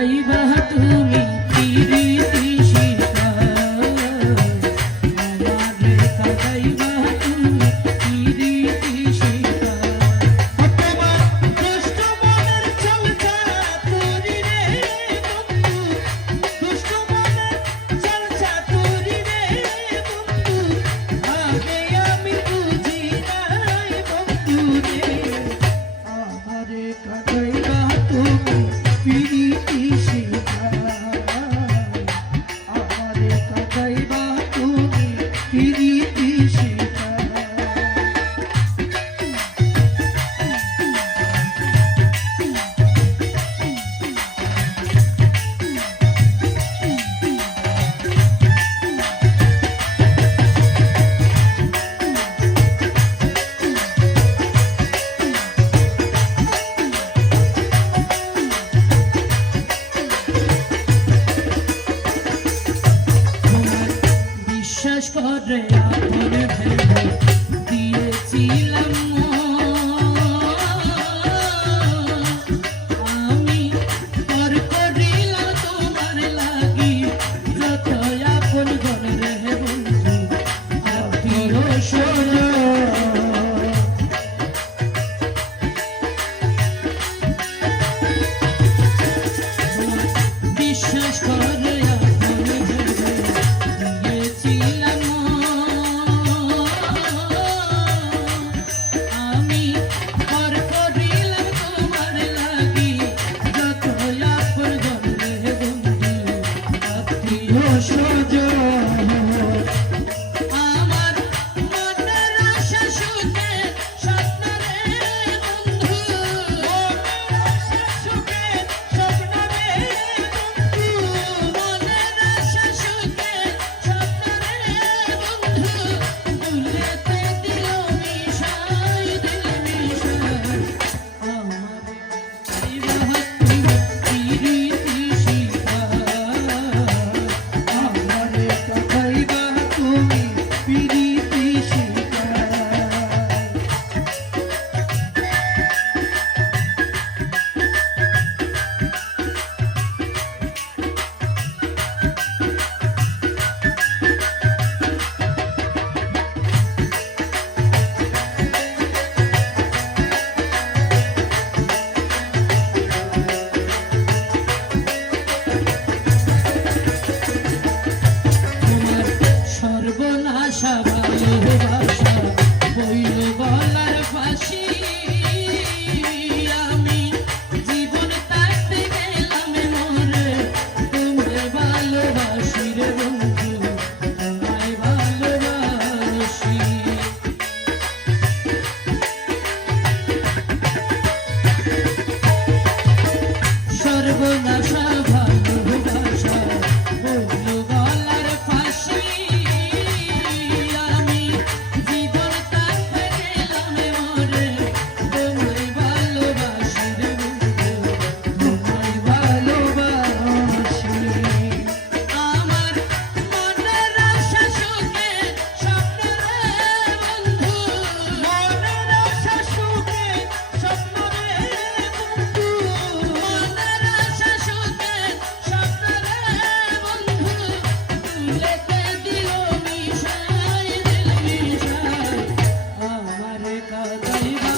কাঁদাইবা তুমি প্রীতি শিখা আমারে কাঁদাইবা তুমি প্রীতি শিখা তোমার দুষ্ট মনের চলছা তুরি রে বন্ধু দুষ্ট মনের চলছা তুরি রে বন্ধু আগে আমি বুঝি নাই বন্ধু রে আমারে কাঁদাইবা তুমি প্রীতি শিখা আমারে কাঁদাইবা তুমি প্রীতি শিখা বিশ্বাস করে আপন ভেবে দিয়েছিলাম আমি পর করিলাম তোমার লাগি যত আপন গণ রে বন্ধু আত্মীয় স্বজন বিশ্বাস করে আপন ভেবে দিয়েছিলাম আমি পর করিলাম তোমার লাগি যত আপন জন রে বন্ধু আত্মীয় স্বজন আমার মনের আশা সুখে স্বপ্ন রে বন্ধু মনের আশা সুখে স্বপ্ন রে বন্ধু মনের আশা সুখে স্বপ্ন রে বন্ধু দুলেতে দিল মিশাই দিল মিশাই আমারে কাঁদাইবা তুমি প্রীতি শিখা আমারে কাঁদাইবা তুমি প্রীতি শিখা তোমার সর্বনাশা ভালোবাসা বইল গলার ফাঁসি আমি জীবন থাকতে গেলাম মরে তোমায় ভালোবাসি রে বন্ধু তোমায় ভালোবাসি সর্বনাশা ভালোবাসা বইল গলার ফাঁসি আমি জীবন থাকতে গেলাম মরে তোমায় ভালোবাসি রে বন্ধু তোমায় ভালোবাসি আমার মনের আশা সুখে স্বপ্ন রে বন্ধু মনের আশা সুখে স্বপ্ন রে বন্ধু মনের আশা সুখে স্বপ্ন রে বন্ধু দুলেতে দিল মিশাই দিল মিশাই আমারে কাঁদাইবা